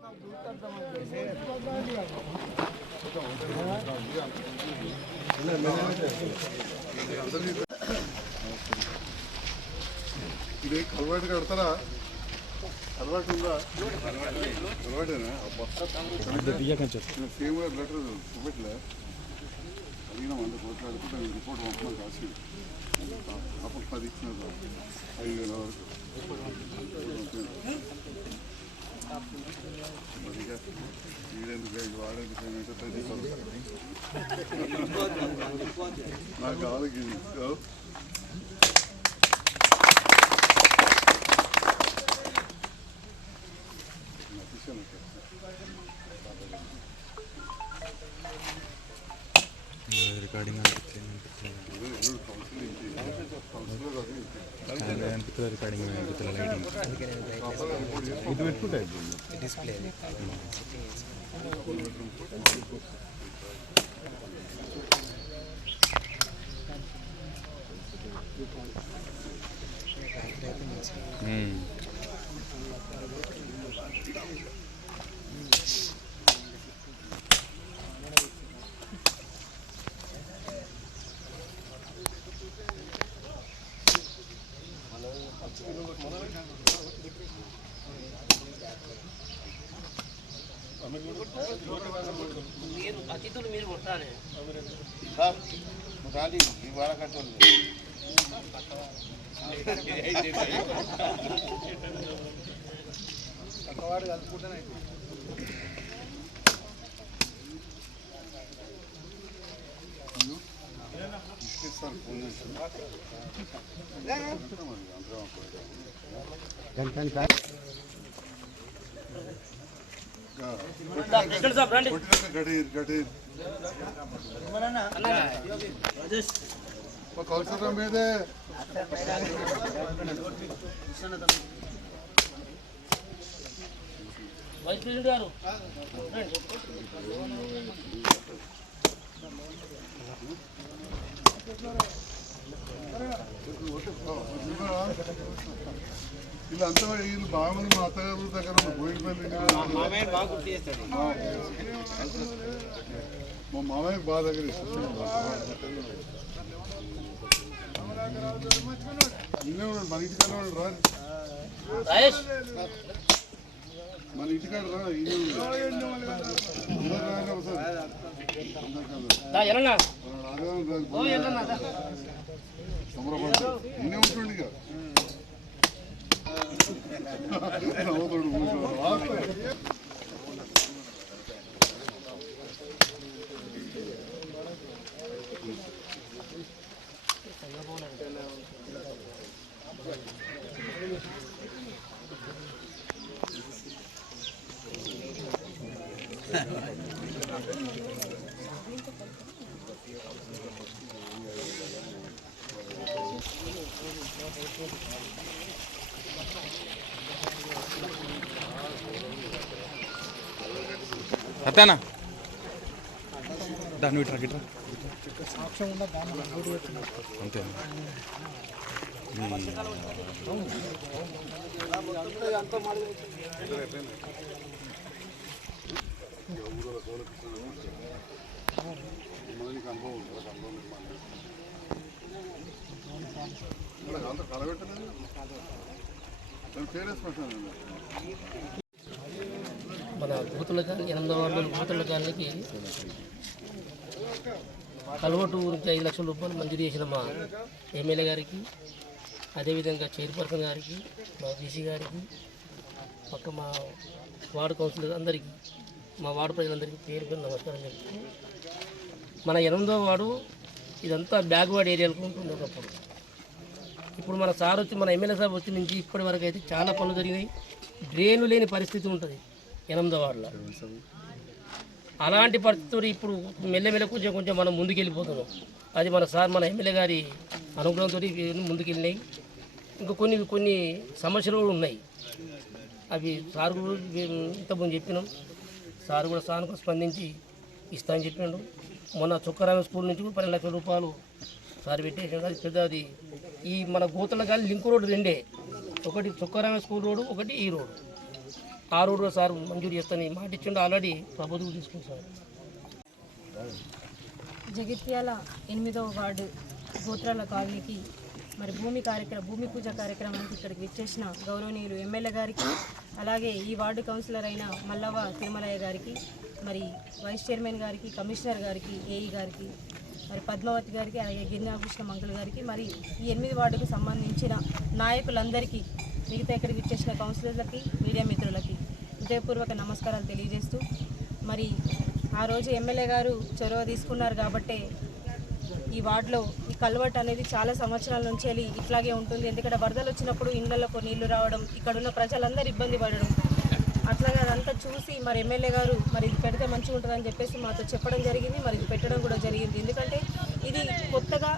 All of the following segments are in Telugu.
ఇది కలవాటు కడతారా? అలవాటు ఉందా? అలవాటేనా? సేమ్ లెటర్ చూపెట్టలే అడిగినాం అంటే కొట్లాడుకుంటే రిపోర్ట్ పంపడం కాసి అప్పుడు 10 ఇచ్చినారు 5,000 వరకు మరిగా వీడెందుకు వాడేందుకు నాకు కావాలి. రికార్డింగ్ అనిపిస్తుంది రికార్డింగ్ అనిపిస్తుంది లైటింగ్ ఇది పెట్టుకుంటే డిస్ప్లే అతిథులు మీరు కొట్టాలి ఇవాళ కట్టండి పక్కవాడు కలుపుకుంటేనే కౌన్సిలర్ మీదే వైస్ ప్రెసిడెంట్ గారు వీళ్ళంతా వీళ్ళు బాగుంది. మా అత్తగారు దగ్గర బోయినపల్లి మా మామయ్య బాగా దగ్గర మన ఇంటికాడ వాళ్ళు రా మన ఇంటికాడ రా సంబరపడతాడు ఇన్నే ఉంటుండే ఇక నవ్వుతాడు. అతనా దాన్ని విట్రా గిట్రా అంతే మన భూతుల కాలనీ 8వ వార్డు భూతుల కాలనీకి కలవటు నుంచి 5 లక్షల రూపాయలు మంజూరు చేసిన మా ఎమ్మెల్యే గారికి, అదేవిధంగా చైర్పర్సన్ గారికి, మా బీసీ గారికి, పక్క మా వార్డు కౌన్సిలర్ అందరికీ, మా వార్డు ప్రజలందరికీ పేరు పేరు నమస్కారం చెప్తాను. మన 8వ వార్డు ఇదంతా బ్యాక్వర్డ్ ఏరియాలకు ఉంటుంది ఒకప్పుడు. ఇప్పుడు మన సార్ వచ్చి మన ఎమ్మెల్యే సార్ వచ్చి నుంచి ఇప్పటి వరకు అయితే చాలా పనులు జరిగినాయి. డ్రైన్లు లేని పరిస్థితి ఉంటుంది 8వ వార్డులో. అలాంటి పరిస్థితులు ఇప్పుడు మెల్లమెల్ల కొంచెం మనం ముందుకెళ్ళిపోతున్నాం. అది మన సార్ మన ఎమ్మెల్యే గారి అనుగ్రహంతో ముందుకెళ్ళినాయి. ఇంకా కొన్ని సమస్యలు కూడా ఉన్నాయి. అవి సార్ కూడా ఇంతకుముందు చెప్పినాం. సార్ కూడా సార్కు స్పందించి ఇస్తానని చెప్పినాడు. మొన్న చుక్కరామ స్కూల్ నుంచి కూడా 12 లక్షల రూపాయలు సార్ పెట్టేసాడు. అది పెద్దది. ఈ మన గోతుల కానీ లింక్ రోడ్డు రెండే, ఒకటి చుక్కరామ స్కూల్ రోడ్డు, ఒకటి ఈ రోడ్డు. ఆ రోడ్ కూడా సార్ మంజూరు చేస్తాను మాట ఇచ్చిండు ఆల్రెడీ ప్రభుత్వం తీసుకుంది సార్. జగిత్యాల 8వ వార్డు గోత్రాల కాలనీకి మరి భూమి పూజ కార్యక్రమానికి ఇక్కడికి విచ్చేసిన గౌరవనీయులు ఎమ్మెల్యే గారికి, అలాగే ఈ వార్డు కౌన్సిలర్ అయిన మల్లవ్వ తిరుమలయ్య గారికి, మరి వైస్ చైర్మన్ గారికి, కమిషనర్ గారికి, ఏఈ గారికి, మరి పద్మావతి గారికి, అలాగే గిరినాకృష్ణ మంగళ గారికి, మరి ఈ 8 వార్డుకు సంబంధించిన నాయకులందరికీ, మిగతా ఇక్కడికి విచ్చేసిన కౌన్సిలర్లకి, మీడియా మిత్రులకి హృదయపూర్వక నమస్కారాలు తెలియజేస్తూ, మరి ఆ రోజు ఎమ్మెల్యే గారు చొరవ తీసుకున్నారు కాబట్టే ఈ వార్డులో ఈ కల్వర్ట్ అనేది చాలా సంవత్సరాల నుంచి ఇట్లాగే ఉంటుంది. ఎందుకంటే వరదలు వచ్చినప్పుడు ఇళ్లలోకి నీళ్లు రావడం, ఇక్కడున్న ప్రజలందరూ ఇబ్బంది పడడం, అట్లాగే అదంతా చూసి మరి ఎమ్మెల్యే గారు మరి ఇది పెడితే మంచిగా ఉంటుందని చెప్పేసి మాతో చెప్పడం జరిగింది. మరి ఇది పెట్టడం కూడా జరిగింది. ఎందుకంటే ఇది కొత్తగా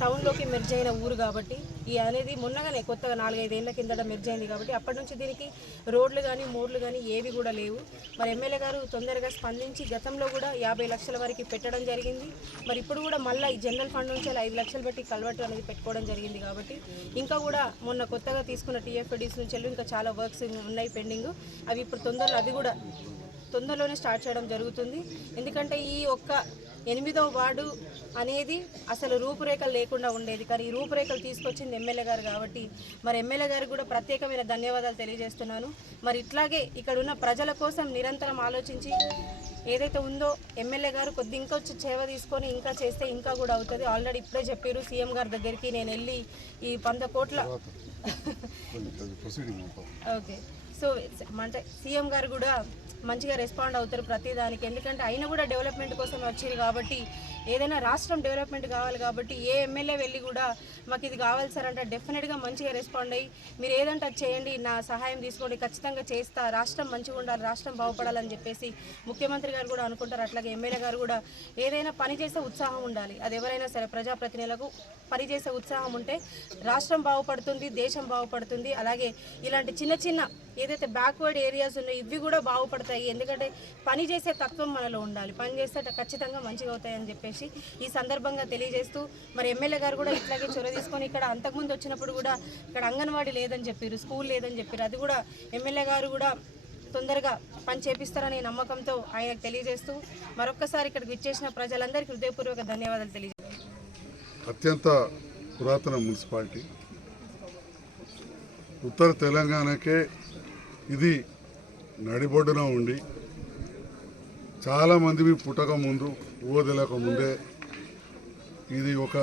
టౌన్లోకి మెర్జ్ అయిన ఊరు కాబట్టి ఈ అనేది మొన్నగానే కొత్తగా 4-5 ఏళ్ల కిందట మెర్జ్ అయింది కాబట్టి అప్పటి నుంచి దీనికి రోడ్లు కానీ మోర్లు కానీ ఏవి కూడా లేవు. మరి ఎమ్మెల్యే గారు తొందరగా స్పందించి గతంలో కూడా 50 లక్షల వరకు పెట్టడం జరిగింది. మరి ఇప్పుడు కూడా మళ్ళీ ఈ జనరల్ ఫండ్ నుంచి 5 లక్షలు పెట్టి కల్వర్ట్ అనేది పెట్టుకోవడం జరిగింది. కాబట్టి ఇంకా కూడా మొన్న కొత్తగా తీసుకున్న టీఎఫ్డీస్ నుంచి ఇంకా చాలా వర్క్స్ ఉన్నాయి పెండింగ్. అవి ఇప్పుడు తొందరలోనే స్టార్ట్ చేయడం జరుగుతుంది. ఎందుకంటే ఈ ఒక్క 8వ వార్డు అనేది అసలు రూపురేఖలు లేకుండా ఉండేది, కానీ ఈ రూపురేఖలు తీసుకొచ్చింది ఎమ్మెల్యే గారు కాబట్టి మరి ఎమ్మెల్యే గారికి కూడా ప్రత్యేకమైన ధన్యవాదాలు తెలియజేస్తున్నాను. మరి ఇట్లాగే ఇక్కడ ఉన్న ప్రజల కోసం నిరంతరం ఆలోచించి ఏదైతే ఉందో ఎమ్మెల్యే గారు ఇంకొచ్చి సేవ తీసుకొని ఇంకా చేస్తే ఇంకా కూడా అవుతుంది. ఆల్రెడీ ఇప్పుడే చెప్పారు సీఎం గారి దగ్గరికి నేను వెళ్ళి ఈ 100 కోట్ల ఓకే. సో అంటే సీఎం గారు కూడా మంచిగా రెస్పాండ్ అవుతారు ప్రతిదానికి. ఎందుకంటే ఆయన కూడా డెవలప్మెంట్ కోసం వచ్చారు కాబట్టి ఏదైనా రాష్ట్రం డెవలప్మెంట్ కావాలి కాబట్టి ఏ ఎమ్మెల్యే వెళ్ళి కూడా మాకు ఇది కావాలి సార్ అంటే డెఫినెట్గా మంచిగా రెస్పాండ్ అయ్యి మీరు ఏదంటే అది చేయండి, నా సహాయం తీసుకోండి, ఖచ్చితంగా చేస్తా, రాష్ట్రం మంచిగా ఉండాలి, రాష్ట్రం బాగుపడాలని చెప్పేసి ముఖ్యమంత్రి గారు కూడా అనుకుంటారు. అట్లాగే ఎమ్మెల్యే గారు కూడా ఏదైనా పనిచేసే ఉత్సాహం ఉండాలి. అది ఎవరైనా సరే ప్రజాప్రతినిధులకు పనిచేసే ఉత్సాహం ఉంటే రాష్ట్రం బాగుపడుతుంది, దేశం బాగుపడుతుంది. అలాగే ఇలాంటి చిన్న ఏదైతే బ్యాక్వర్డ్ ఏరియాస్ ఉన్నాయో ఇవి కూడా బాగుపడతాయి. ఎందుకంటే పని చేసే తత్వం మనలో ఉండాలి, పని చేస్తే ఖచ్చితంగా మంచిగా అవుతాయని చెప్పేసి ఈ సందర్భంగా తెలియజేస్తూ మరి ఎమ్మెల్యే గారు కూడా ఇట్లాగే చొరవ తీసుకొని ఇక్కడ అంతకుముందు వచ్చినప్పుడు కూడా ఇక్కడ అంగన్వాడీ లేదని చెప్పారు, స్కూల్ లేదని చెప్పారు. అది కూడా ఎమ్మెల్యే గారు కూడా తొందరగా పని చేపిస్తారనే నమ్మకంతో ఆయనకు తెలియజేస్తూ మరొక్కసారి ఇక్కడికి విచ్చేసిన ప్రజలందరికీ హృదయపూర్వక ధన్యవాదాలు తెలియజేస్తాను. అత్యంత పురాతన మున్సిపాలిటీ, ఉత్తర తెలంగాణకే ఇది నడిబొడ్డున ఉండి చాలామంది పుట్టక ముందు ఊహదెలక ముందే ఇది ఒక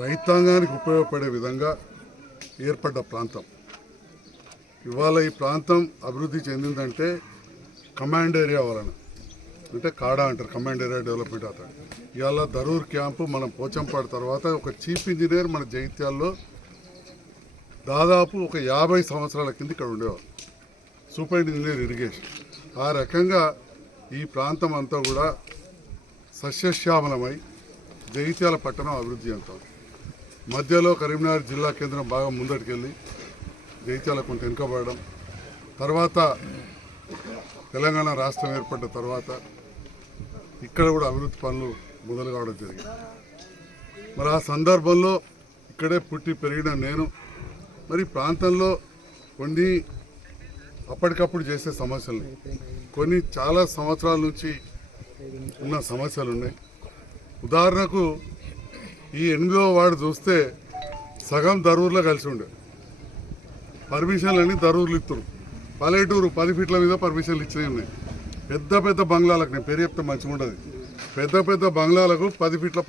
రైతాంగానికి ఉపయోగపడే విధంగా ఏర్పడ్డ ప్రాంతం. ఇవాళ ఈ ప్రాంతం అభివృద్ధి చెందిందంటే కమాండ్ ఏరియా వలన, అంటే కాడా అంటారు, కమాండ్ ఏరియా డెవలప్మెంట్ అవుతాడు. ఇవాళ దరూర్ క్యాంపు మనం పోచంపాడు తర్వాత ఒక చీఫ్ ఇంజనీర్ మన జగిత్యాల్లో దాదాపు ఒక 50 సంవత్సరాల కింద ఇక్కడ ఉండేవారు, సూపరింటెండెంట్ ఇంజనీర్ ఇరిగేషన్. ఆ రకంగా ఈ ప్రాంతం అంతా కూడా సస్యశ్యామలమై జగిత్యాల పట్టణం అభివృద్ధి చెందుతుంది. మధ్యలో కరీంనగర్ జిల్లా కేంద్రం బాగా ముందటికెళ్ళి జగిత్యాల కొంత వెనుకబడడం, తర్వాత తెలంగాణ రాష్ట్రం ఏర్పడ్డ తర్వాత ఇక్కడ కూడా అభివృద్ధి పనులు మొదలు కావడం జరిగింది. మరి ఆ సందర్భంలో ఇక్కడే పుట్టి పెరిగిన నేను మరి ప్రాంతంలో కొన్ని అప్పటికప్పుడు చేసే సమస్యలు, కొన్ని చాలా సంవత్సరాల నుంచి ఉన్న సమస్యలు ఉన్నాయి. ఉదాహరణకు ఈ 8వ వార్డు చూస్తే సగం దరూర్లో కలిసి ఉండే పర్మిషన్లు అన్నీ దరూర్లు ఇస్తారు. పల్లెటూరు 10 ఫీట్ల మీద పర్మిషన్లు ఇచ్చినవి ఉన్నాయి. పెద్ద బంగ్లాలకు, నేను పేరు చెప్తే మంచిగా ఉండదు, పెద్ద బంగ్లాలకు 10 ఫీట్ల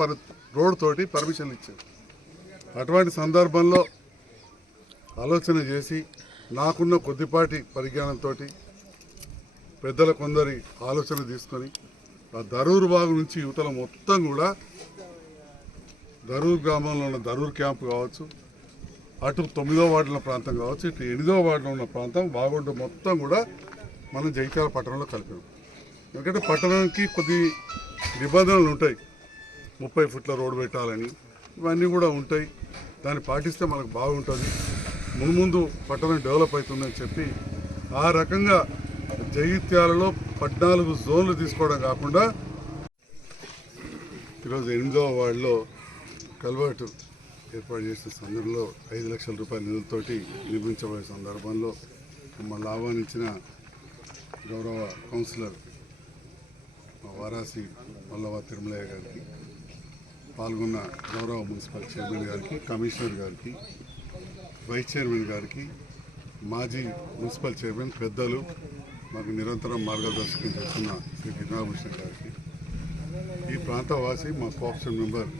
రోడ్ తోటి పర్మిషన్లు ఇచ్చారు. అటువంటి సందర్భంలో ఆలోచన చేసి నాకున్న కొద్దిపాటి పరిజ్ఞానంతో పెద్దల కొందరి ఆలోచన తీసుకొని ఆ దరూర్ బాగు నుంచి యువతల మొత్తం కూడా దరూర్ గ్రామంలో ఉన్న దరూర్ క్యాంపు కావచ్చు, అటు 9వ వార్డుల ప్రాంతం కావచ్చు, ఇటు 8వ వార్డులో ఉన్న ప్రాంతం బాగుండు మొత్తం కూడా మనం జగిత్యాల పట్టణంలో కలిపాం. ఎందుకంటే పట్టణానికి కొద్ది నిబంధనలు ఉంటాయి, 30 ఫీట్ల రోడ్డు పెట్టాలని, ఇవన్నీ కూడా ఉంటాయి. దాన్ని పాటిస్తే మనకు బాగుంటుంది, ముందు పట్టణం డెవలప్ అవుతుందని చెప్పి ఆ రకంగా జగిత్యాలలో 14 జోన్లు తీసుకోవడం కాకుండా ఈరోజు 8వ వార్డులో కల్వర్టు ఏర్పాటు చేసిన సందర్భంలో 5 లక్షల రూపాయల నిధులతోటి నిర్మించబోయే సందర్భంలో మమ్మల్ని ఆహ్వానించిన గౌరవ కౌన్సిలర్ మా వారాసి మల్లవ తిరుమలయ్య గారికి, పాల్గొన్న గౌరవ మున్సిపల్ చైర్మన్ గారికి, కమిషనర్ గారికి, వైస్ చైర్మన్ గారికి, మాజీ మున్సిపల్ చైర్మన్ పెద్దలు మాకు నిరంతరం మార్గదర్శకం చేస్తున్న శ్రీ గిరినాభూషణ్ గారికి, ఈ ప్రాంతవాసి మా కోఆప్షన్ మెంబర్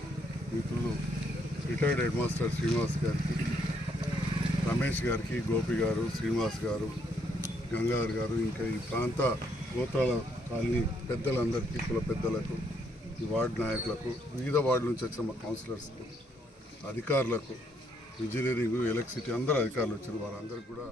మిత్రులు రిటైర్డ్ హెడ్ మాస్టర్ శ్రీనివాస్ గారికి, రమేష్ గారికి, గోపి గారు, శ్రీనివాస్ గారు, గంగాధర్ గారు, ఇంకా ఈ ప్రాంత గోత్రాల కాలనీ పెద్దలందరికీ, కుల పెద్దలకు, ఈ వార్డు నాయకులకు, వివిధ వార్డు నుంచి వచ్చిన మా కౌన్సిలర్స్కు, అధికారులకు, ఇంజనీరింగ్, ఎలక్ట్రిసిటీ అందరూ అధికారులు వచ్చిన వారందరికీ కూడా